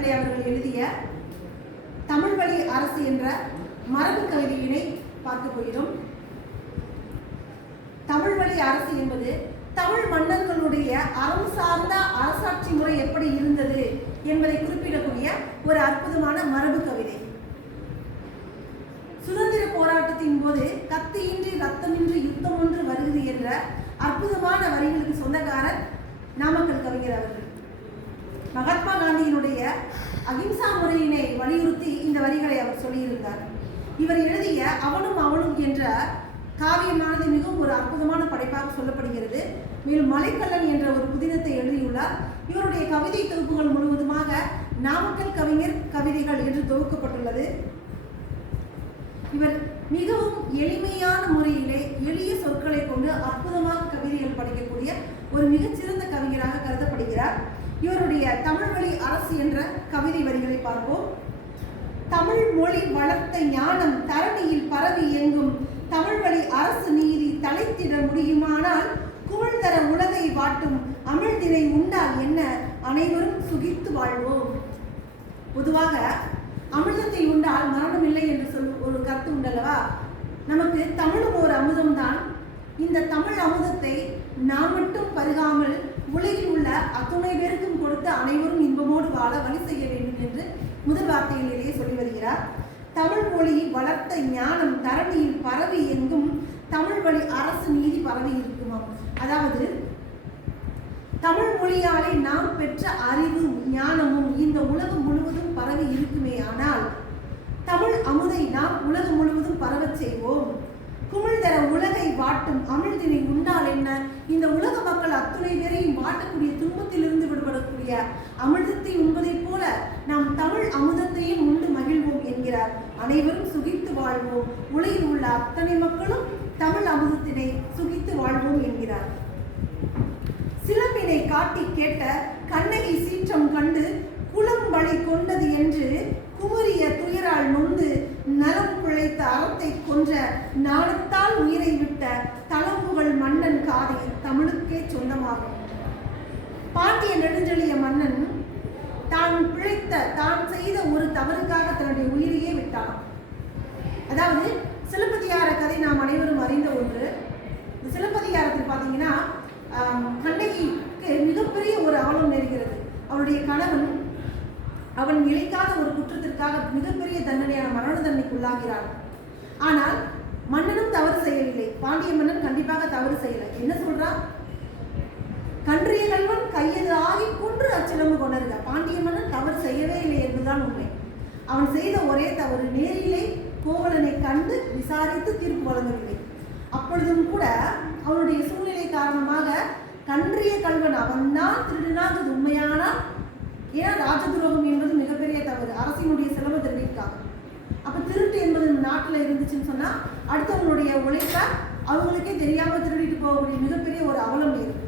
பிள்ளை அவர்கள் எழுதிய தமிழ் வழி அரசு என்ற மரபு கவிதையினை பார்க்க போகிறோம். தமிழ் வழி அரசு என்பது தமிழ் மன்னர்களுடைய அறம் சார்ந்த அரசாட்சி முறை எப்படி இருந்தது என்பதை குறிப்பிடக்கூடிய ஒரு அற்புதமான மரபு கவிதை. சுதந்திர போராட்டத்தின் போது கத்தியின்றி ரத்தமின்றி யுத்தம் ஒன்று வருகிறது என்ற அற்புதமான வரிகளுக்கு சொந்தக்காரர் நாமக்கல் கவிஞர் அவர்கள். மகாத்மா காந்தியினுடைய அகிம்சா முறையினை வலியுறுத்தி இந்த வரிகளை அவர் சொல்லியிருந்தார். இவர் எழுதிய அவனும் அவனும் என்ற காவியமானது மிகவும் ஒரு அற்புதமான படைப்பாக சொல்லப்படுகிறது. மேலும் மலைக்கல்லன் என்ற ஒரு புதினத்தை எழுதியுள்ளார். இவருடைய கவிதை தொகுப்புகள் முழுவதுமாக நாமக்கல் கவிஞர் கவிதைகள் என்று தொகுக்கப்பட்டுள்ளது. இவர் மிகவும் எளிமையான முறையிலே எளிய சொற்களை கொண்டு அற்புதமாக கவிதைகள் படிக்கக்கூடிய ஒரு மிகச்சிறந்த கவிஞராக கருதப்படுகிறார். இவருடைய தமிழ் வழி அரசு என்ற கவிதை வரிகளை பார்ப்போம். தமிழ் மொழி வளர்த்த ஞானம் தரணியில் பரவி எங்கும் தமிழ் வழி அரசு நீதி தலைத்திட முடியுமானால் குமிழ் தர உலகை வாட்டும் அமிழ்தினை உண்டால் என்ன? அனைவரும் சுகித்து வாழ்வோம். பொதுவாக அமிர்தத்தை உண்டால் மரணம் இல்லை என்று சொல் ஒரு கருத்து உண்டல்லவா? நமக்கு தமிழும் ஒரு அமுதம்தான். இந்த தமிழ் அமுதத்தை நாம் மட்டும் பருகாமல் உலகில் உள்ள அத்துணை பேருக்கும் கொடுத்து அனைவரும் இன்பமோடு வாழ வழி செய்ய வேண்டும் என்று முதல் வார்த்தையிலேயே சொல்லி வருகிறார். தமிழ் மொழி வளர்த்த ஞானம் தரணியில் பரவி எங்கும் தமிழ் வழி அரசு நீதி பரவி இருக்குமாம். அதாவது தமிழ் மொழியாலே நாம் பெற்ற அறிவும் ஞானமும் இந்த உலகம் முழுவதும் பரவி இருக்குமே ஆனால் தமிழ் அமுதை நாம் உலகம் முழுவதும் பரவச் செய்வோம். குமிழ் தர உலகை வாட்டும் அமிழ்தினை உண்டால் என்ன? இந்த உலக மக்கள் அத்துணை பேரையும் வாட்டக்கூடிய துன்பத்திலிருந்து விடுபடக்கூடிய அமிர்தத்தை உண்பதைப் போல நாம் தமிழ் அமுதத்தையும் உண்டு மகிழ்வோம் என்கிறார். அனைவரும் சுகித்து வாழ்வோம். உலகில் உள்ள அத்தனை மக்களும் தமிழ் அமுதத்தினை சுகித்து வாழ்வோம் என்கிறார். சிலம்பினை காட்டி கேட்ட கண்ணகி சீற்றம் கண்டு குளம் வழி கொண்டது என்று குமரிய துயரால் நொந்து நலம் பிழைத்த அறத்தை கொன்ற நாணத்தால் உயிரை விட்ட தமிழுக்கே சொந்தமாகும். பாண்டிய நெடுஞ்செழிய மன்னன் தான் பிழைத்த தான் செய்த ஒரு தவறுக்காக தன்னுடைய உயிரையே விட்டான். அதாவது சிலப்பதிகார கதை நாம் அனைவரும் அறிந்த ஒன்று. இந்த சிலப்பதிகாரத்தில் பார்த்தீங்கன்னா கண்ணகிக்கு மிகப்பெரிய ஒரு அவலம் நெருகிறது. அவளுடைய கணவன் அவன் இழைக்காத ஒரு குற்றத்திற்காக மிகப்பெரிய தண்டனையான மரண தண்டனைக்கு உள்ளாகிறான் ஆனால் மன்னனும் தவறு செய்யவில்லை. பாண்டிய மன்னன் கண்டிப்பாக தவறு செய்யலை. என்ன சொல்றான் கன்றிய கல்வன் கையது ஆகி கொன்று அச்சிலம்பு கொண்டருங்க பாண்டிய மன்னன் தவறு செய்யவே இல்லை என்பதுதான் உண்மை. அவன் செய்த ஒரே தவறு நேரிலே கோவலனை கண்டு விசாரித்து தீர்ப்பு வழங்கவில்லை. அப்பொழுதும் கூட அவனுடைய சூழ்நிலை காரணமாக கன்றிய கல்வன் அவன்தான் அது உண்மையானால் ஏன்னா ராஜதுரோகம் என்பது மிகப்பெரிய தவறு. அரசினுடைய செலவு திருடியிருக்காங்க அப்ப திருட்டு என்பது இந்த நாட்டுல இருந்துச்சுன்னு சொன்னா அவங்களுடைய உழைப்ப அவங்களுக்கே தெரியாம திருடிட்டு போகக்கூடிய மிகப்பெரிய ஒரு அவலம் இருக்கு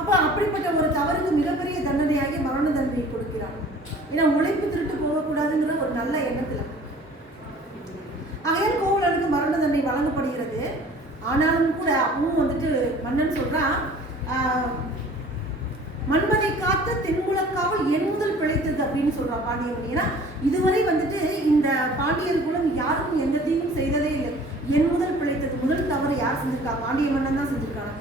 அப்போ அப்படிப்பட்ட ஒரு தவறுக்கு மிகப்பெரிய தண்டனையாகி மரண தண்டனை கொடுக்கிறான். ஏன்னா உழைப்பு திருட்டு போகக்கூடாதுங்கிற ஒரு நல்ல எண்ணத்துல. அயல் கோவலனுக்கு மரண தண்டனை வழங்கப்படுகிறது. ஆனாலும் கூட அப்பவும் வந்துட்டு மன்னன் சொல்றான் ஆஹ், மன்மதை காத்து தென்முழக்காவல் என் முதல் பிழைத்தது அப்படின்னு சொல்றான் பாண்டியன். ஏன்னா இதுவரை வந்துட்டு இந்த பாண்டியர் குலம் யாருக்கும் எந்த தீங்கும் செய்ததே இல்லை. என் முதல் பிழைத்தது முதல் தவறு யார் செஞ்சிருக்கா? பாண்டிய மன்னன் தான் செஞ்சிருக்காங்க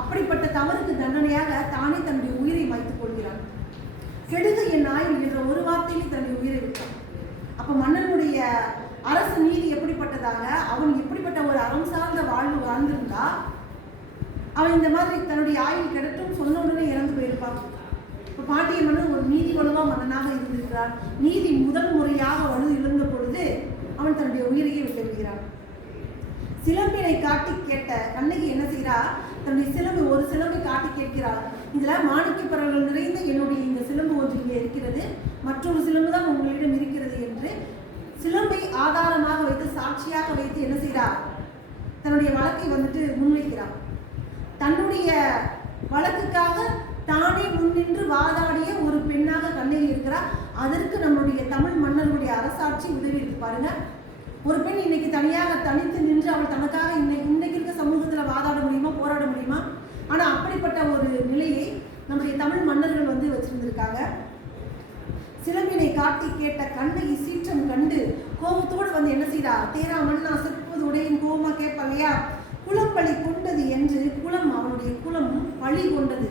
அப்படிப்பட்ட தவறுக்கு தண்டனையாக தானே தன்னுடைய உயிரை மாய்த்துக் கொள்கிறான். கெடுக என் ஆயுள் என்ற ஒரு வார்த்தையிலே தன்னுடைய உயிரை விட்டான். அப்ப மன்னனுடைய அரசு நீதி எப்படிப்பட்டதாக? அவன் எப்படிப்பட்ட ஒரு அறம் சார்ந்த வாழ்வு வாழ்ந்திருந்தா அவன் இந்த மாதிரி தன்னுடைய ஆயுள் கிடைட்டும் சொன்ன உடனே இறந்து போயிருப்பான். இப்ப பாண்டிய மன்னன் ஒரு நீதி வலுவா மன்னனாக இருந்திருக்கிறான். நீதி முதல் முறையாக வலு இழந்த பொழுது அவன் தன்னுடைய உயிரையே விட்டு விடுகிறான் சிலம்பினை காட்டி கேட்ட கண்ணகி என்ன செய்கிறா தன்னுடைய சிலம்பு ஒரு சிலம்பை காட்டி கேட்கிறாள் இதில் மாணிக்க பறவைகள் நிறைந்த என்னுடைய இந்த சிலம்பு ஒன்று இங்கே இருக்கிறது. மற்றொரு சிலம்பு தான் உங்களிடம் இருக்கிறது என்று சிலம்பை ஆதாரமாக வைத்து சாட்சியாக வைத்து என்ன செய்கிறார் தன்னுடைய வழக்கை வந்துட்டு முன்வைக்கிறார் தன்னுடைய வழக்குக்காக தானே முன்னின்று வாதாடிய ஒரு பெண்ணாக கண்ணகி இருக்கிறார் அதற்கு நம்முடைய தமிழ் மன்னர்களுடைய அரசாட்சி உதவி இருக்கு பாருங்கள் ஒரு பெண் இன்னைக்கு தனியாக தனித்து நின்று அவள் தனக்காக இன்னைக்கு இன்னைக்கு இருக்க சமூகத்தில் வாதாட முடியுமா போராட முடியுமா? ஆனால் அப்படிப்பட்ட ஒரு நிலையை நம்முடைய தமிழ் மன்னர்கள் வந்து வச்சிருந்திருக்காங்க. சிலம்பினை காட்டி கேட்ட கண்ணகி சீற்றம் கண்டு கோபத்தோடு வந்து என்ன செய்றா தேராமல் நான் செப்புவது உடையும் கோபமா கேட்பாங்க இல்லையா குலம் பழி கொண்டது என்று குலம் அவனுடைய குலம் பழி கொண்டது.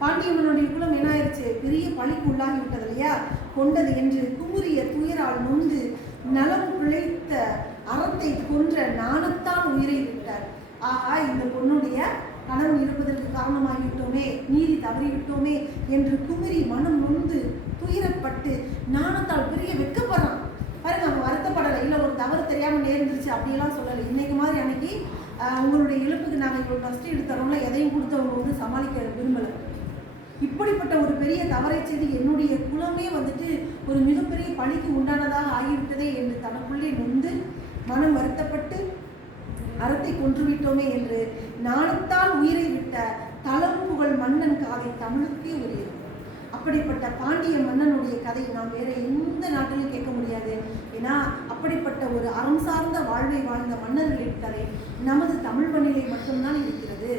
பாண்டியம்மனுடைய குலம் என்ன ஆயிடுச்சு பெரிய பழிக்கு உள்ளாகி விட்டது இல்லையா? கொண்டது என்று குமுறிய துயரால் நொந்து நலம் பிழைத்த அறத்தை கொன்ற நாணத்தான் உயிரை விட்டார். ஆஹா இந்த பொண்ணுடைய கணவன் இருப்பதற்கு காரணமாகிவிட்டோமே நீதி தவறிவிட்டோமே என்று குமுறி மனம் நொந்து துயரப்பட்டு நாணத்தால் பெரிய வெக்கப்படுறான் பாருங்க அவன் வருத்தப்படலை. இல்லை ஒரு தவறு தெரியாமல் நேர்ந்துருச்சு அப்படியெல்லாம் சொல்லலை. இன்னைக்கு மாதிரி அன்னைக்கு உங்களுடைய இழப்புக்கு நாங்கள் இவ்வளோ கஷ்டம் எடுத்துறோம்ல எதையும் கொடுத்தவங்க வந்து சமாளிக்க விரும்பலை. இப்படிப்பட்ட ஒரு பெரிய தவறை செய்து என்னுடைய குலமே வந்துட்டு ஒரு மிகப்பெரிய பணிக்கு உண்டானதாக ஆகிவிட்டதே என்று தனக்குள்ளே நொந்து மனம் வருத்தப்பட்டு அறத்தை கொன்றுவிட்டோமே என்று நாணத்தால் உயிரை விட்ட தலம் புகழ் மன்னன் காதை தமிழுக்கே உரியது. அப்படிப்பட்ட பாண்டிய மன்னனுடைய கதை நாம் வேற எந்த நாட்டிலும் கேட்க முடியாது. ஏன்னா அப்படிப்பட்ட ஒரு அறம் சார்ந்த வாழ்வை வாழ்ந்த மன்னர்களின் கதை நமது தமிழ் மண்ணிலே மட்டும்தான் இருக்கிறது.